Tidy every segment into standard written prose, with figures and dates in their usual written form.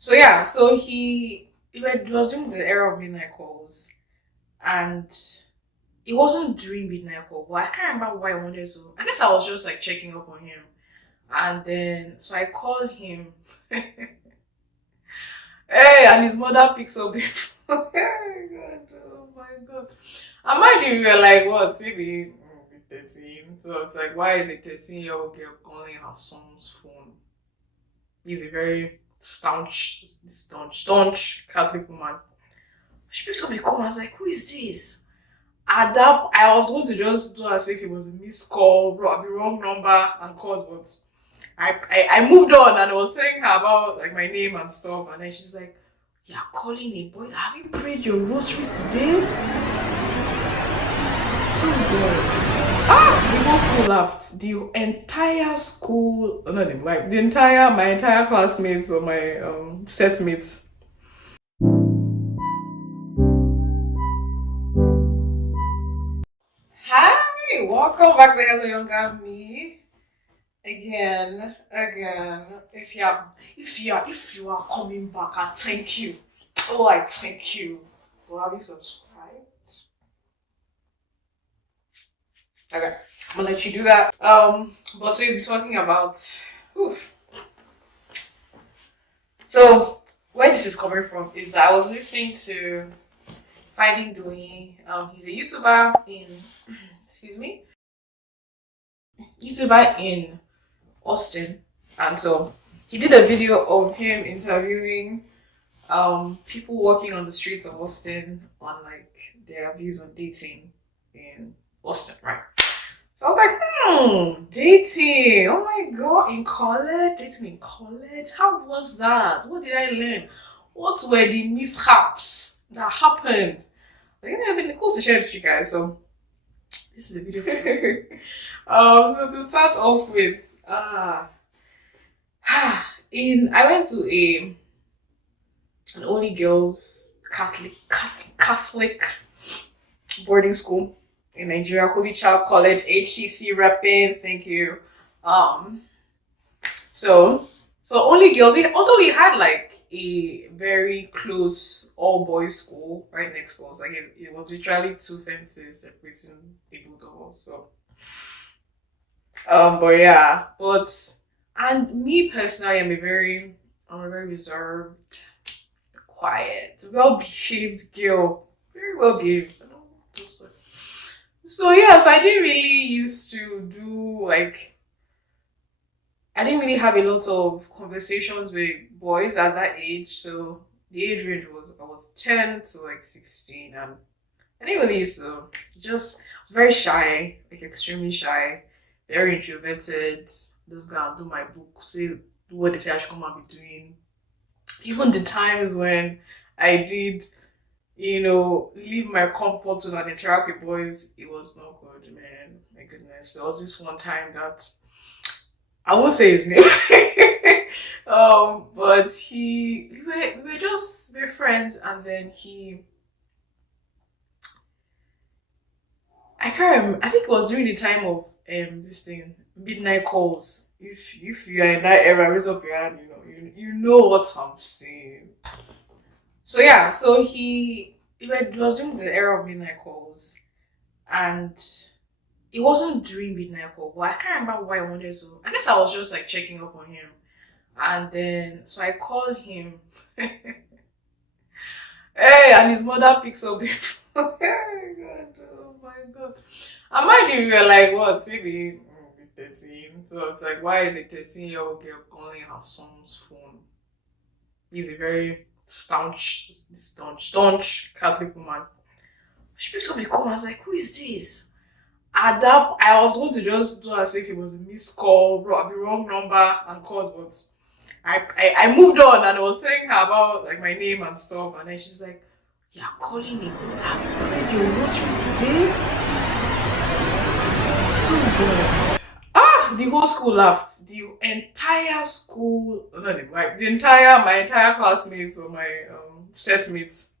It was during the era of midnight calls, and it wasn't during midnight call, but I can't remember why I wanted to. I guess I was just like checking up on him, and then so I called him. Hey, and his mother picks up before. Hey, God, oh my God. And mind you, we were like, what, maybe 13. So it's like, why is a 13-year-old girl calling her son's phone? He's a very staunch Catholic woman. She picks up the call and I was like, who is this? At that, I was going to just do as if it was a missed call, the wrong number and calls, but I moved on and I was telling her about like my name and stuff, and then she's like, "You're calling a boy? Have you prayed your rosary today?" Oh God! The whole school laughed. The entire school, not even like my entire classmates or my set mates. Hi, welcome back to Hello Younger Me. Again. If you are coming back, I thank you. Oh, I thank you for having subscribed. Okay, I'm gonna let you do that. But we'll be talking about. Oof. So where this is coming from is that I was listening to Finding Doing. He's a YouTuber in, excuse me, YouTuber in Austin, and so he did a video of him interviewing people walking on the streets of Austin on like their views on dating in Austin, right? So I was like, dating. Oh my god, in college, dating in college. How was that? What did I learn? What were the mishaps that happened? Like, it'd been cool to share with you guys. So this is a video for you. So to start off with, I went to an only girls Catholic boarding school in Nigeria, Holy Child College, HCC repping. Thank you. So only girl. Although we had like a very close all boys school right next to us, like it was literally two fences separating the both of us. So and me personally, I'm a very reserved, quiet, well behaved girl. Very well behaved. So yes, I didn't really used to do like I didn't really have a lot of conversations with boys at that age. So the age range was I was 10 to like 16, and I didn't really used to just very shy, like extremely shy, very introverted. Just go and do my book, say do what they say I should come and be doing. Even the times when I did, leave my comfort zone and interact with boys, it was not good, man. My goodness. There was this one time that I won't say his name. But we were just we were friends, and then I can't remember. I think it was during the time of this thing midnight calls. If you are in that era, raise up your hand. You know what I'm saying. So yeah, it was during the era of midnight calls, and it wasn't during midnight call, but I can't remember why I wanted to. I guess I was just like checking up on him, and then so I called him. Hey, and his mother picks up before. Hey, God, oh my God. And mind you, we were like, what, maybe 13. So it's like, why is a 13-year-old girl calling her son's phone? He's a very staunch Catholic woman. She picked up the call and I was like, who is this? At that, I was going to just do as if it was a missed call, the wrong number and calls, but I moved on and I was telling her about like my name and stuff, and then she's like, "You're calling a boy? Have you prayed your rosary today?" Oh God! The whole school laughed. The entire school, not even, like my entire classmates or my set mates.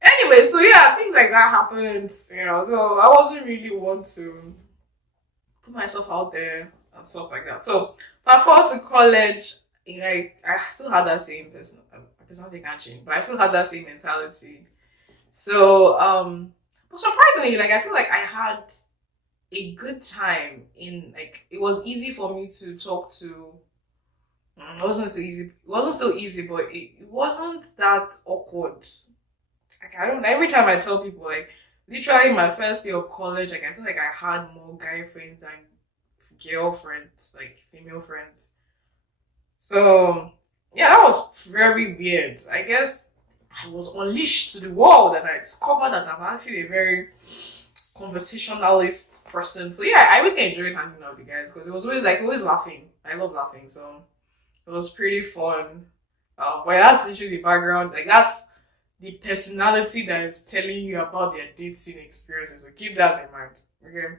Anyway, so yeah, things like that happened, so I wasn't really want to put myself out there and stuff like that. So fast forward to college, I still had that same personality can't change, but I still had that same mentality. So, but surprisingly, like I feel like I had a good time in like it was easy for me to talk to. It wasn't so easy. It wasn't so easy, but it wasn't that awkward. Like I don't. Every time I tell people, like literally my first year of college, like I feel like I had more guy friends than girl friends, like female friends. So yeah, that was very weird. I guess I was unleashed to the world, and I discovered that I'm actually a very conversationalist person. So yeah, I really enjoyed hanging out with the guys because it was always like always laughing. I love laughing, so it was pretty fun. But that's literally the background. Like that's the personality that is telling you about their dating experiences. So keep that in mind. Okay.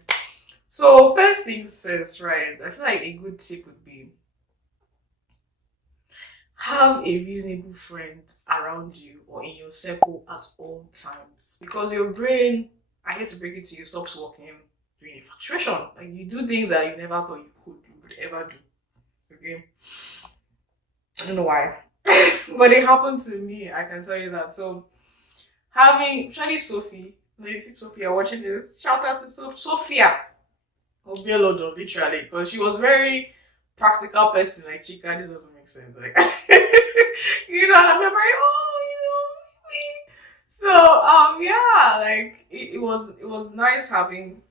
So first things first, right? I feel like a good tip would be have a reasonable friend around you or in your circle at all times. Because your brain, I hate to break it to you, stops working during infatuation. Like you do things that you never thought you would ever do. Okay. I don't know why. But it happened to me, I can tell you that. So having actually Sophie, if Sophie are watching this, shout out to Sophia Obielodo, literally, because she was very practical person. Like Chika, this doesn't make sense. Like you know, and I'm very me. So yeah, like it was nice having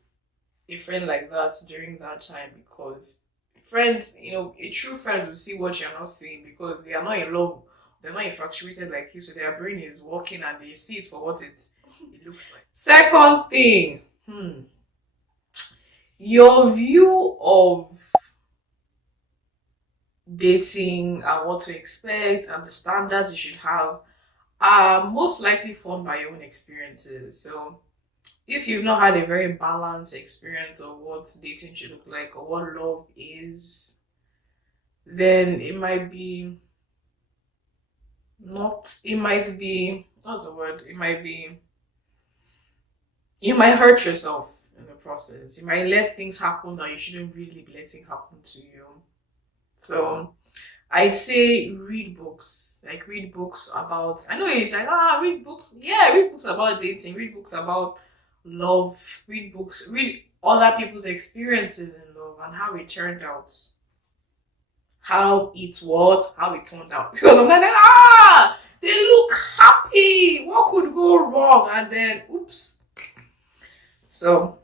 a friend like that during that time because friends, a true friend will see what you're not seeing because they are not in love, they're not infatuated like you, so their brain is working and they see it for what it looks like. Second thing, your view of dating and what to expect and the standards you should have are most likely formed by your own experiences. So if you've not had a very balanced experience of what dating should look like or what love is, then it might be not, it might be, what's the word? It might be, you might hurt yourself in the process. You might let things happen that you shouldn't really be letting happen to you. So I'd say read books. Like read books about, I know it's like, read books. Yeah, read books about dating, read books about love, read books, read other people's experiences in love and how it turned out. How it turned out. Because I'm like, they look happy. What could go wrong? And then, oops. So,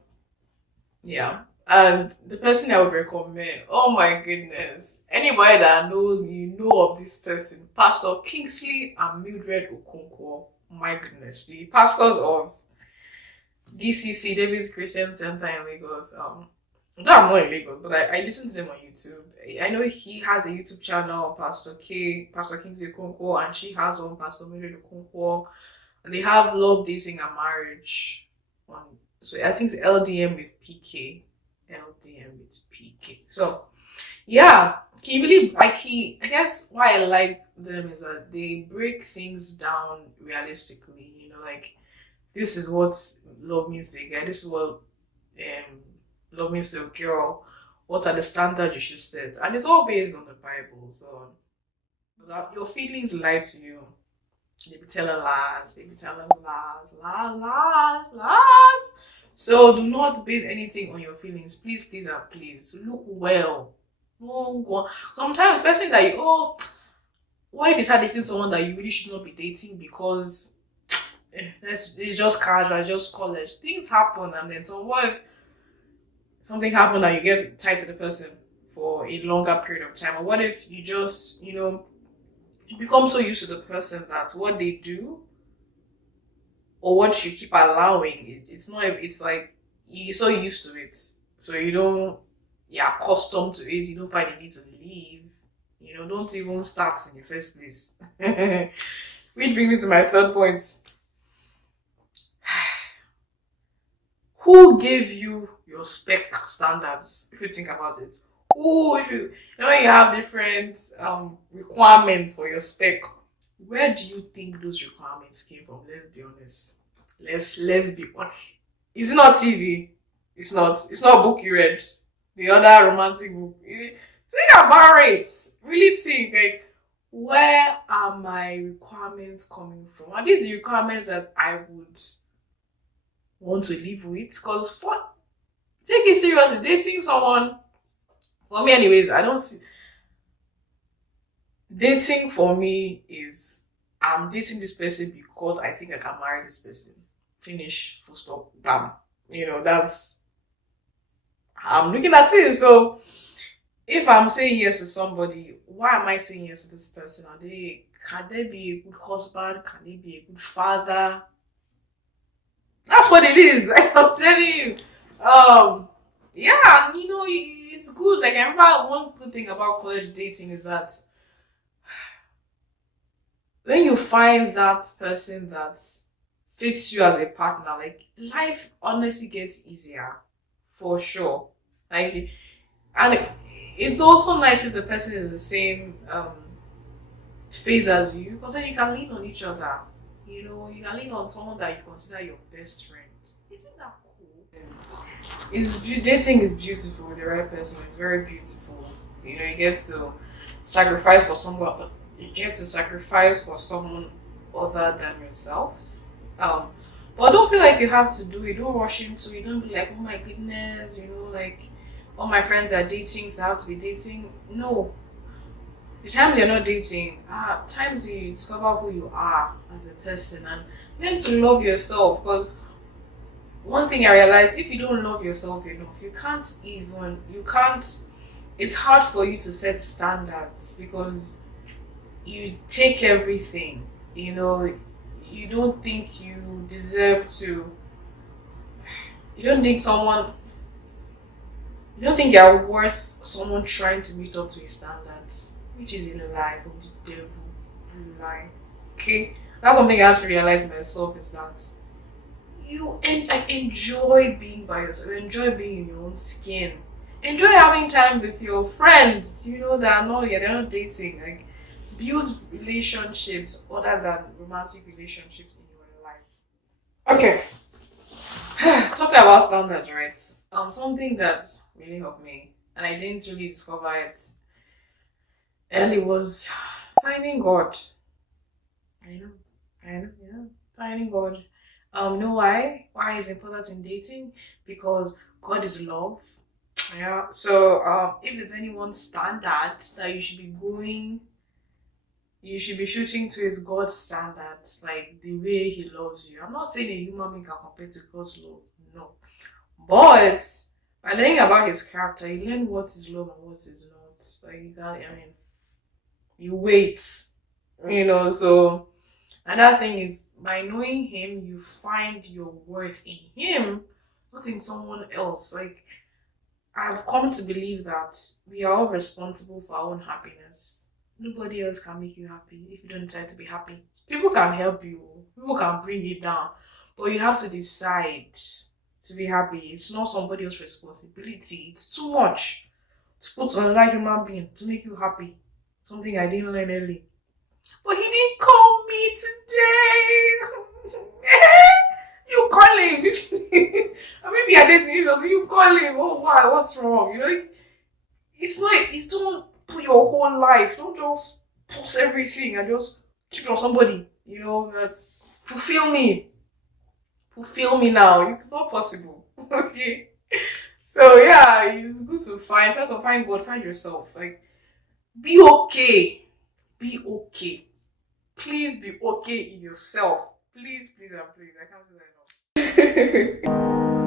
yeah. And the person I would recommend, oh my goodness, anybody that knows me, you know of this person, Pastor Kingsley and Mildred Okonkwo. My goodness, the pastors of DCC, David's Christian Center in Lagos. No, I'm not in Lagos, but I listen to them on YouTube. I know he has a YouTube channel, Pastor Kingsley Okonkwo, and she has one, Pastor Mildred Okonkwo. And they have love, dating, and marriage on. So I think it's LDM with PK. LDM with PK. So yeah, he really I guess why I like them is that they break things down realistically. Like this is what love means to a guy. This is what love means to a girl. What are the standards you should set? And it's all based on the Bible. So your feelings lie to you. They be telling lies. They be telling lies. So do not base anything on your feelings. Please, please, and please. Look well. Don't go. Sometimes the person that what if you start dating someone that you really should not be dating because it's just casual, it's just college. Things happen, and then so what if something happened and you get tied to the person for a longer period of time? Or what if you just, you become so used to the person that what they do or what you keep allowing, it's like you're so used to it. So you're accustomed to it, you don't find the need to leave. Don't even start in the first place. Which brings me to my third point. Who gave you your spec standards? If you think about it. If you have different requirements for your spec, where do you think those requirements came from? Let's be honest. Let's be honest. Is it not TV? It's not a book you read. The other romantic book. Think about it. Really think, like, where are my requirements coming from? Are these the requirements that I would want to live with? Because for take it seriously, dating someone, for me anyways, I don't see dating for me is I'm dating this person because I think I can marry this person. Finish, full stop, bam. That's I'm looking at it. So if I'm saying yes to somebody, why am I saying yes to this person? Can they be a good husband? Can they be a good father? That's what it is. I'm telling you. Yeah, it's good. Like, I remember one good thing about college dating is that when you find that person that fits you as a partner, like, life honestly gets easier for sure. Like, and it's also nice if the person is the same phase as you, because then you can lean on each other. You can lean on someone that you consider your best friend. Isn't that cool? Dating is beautiful with the right person. It's very beautiful. You get to sacrifice for someone. You get to sacrifice for someone other than yourself. Um, but don't feel like you have to do it. Don't rush into it. Don't be like, oh my goodness, like all my friends are dating, so I have to be dating. No, the times you're not dating are times you discover who you are as a person and learn to love yourself. Because one thing I realized, if you don't love yourself enough, you can't, it's hard for you to set standards because you take everything, you don't think you deserve to, you don't think someone, you don't think you're worth someone trying to meet up to your standards, which is in a lie of the devil. Lie. Okay? That's something I have to realize myself is that I enjoy being by yourself, enjoy being in your own skin. Enjoy having time with your friends, they're not dating. Like, build relationships other than romantic relationships in your life. Okay. Talking about standards, right? Something that really helped me, and I didn't really discover it, and it was finding God. Yeah, finding God. You know why? Why is important in dating? Because God is love. Yeah. So, if there's any one standard that you should be shooting to his God's standards, like the way he loves you. I'm not saying a human being can compare to God's love, no. But by learning about his character, you learn what is love and what is not. Like, you wait, so another thing is by knowing him, you find your worth in him, not in someone else. Like, I've come to believe that we are all responsible for our own happiness. Nobody else can make you happy if you don't decide to be happy. People can help you, people can bring it down, but you have to decide to be happy. It's not somebody else's responsibility. It's too much to put on another human being to make you happy. Something I didn't learn early. But he didn't call me today. You call him. Maybe I didn't even. You call him. Oh, why? What's wrong? It's don't put your whole life. Don't just pause everything and just keep it on somebody. That's fulfill me. Fulfill me now. It's not possible. Okay. So yeah, it's good to find God, find yourself. Like, be okay. Be okay. Please be okay in yourself. Please, please, and please. I can't say that enough.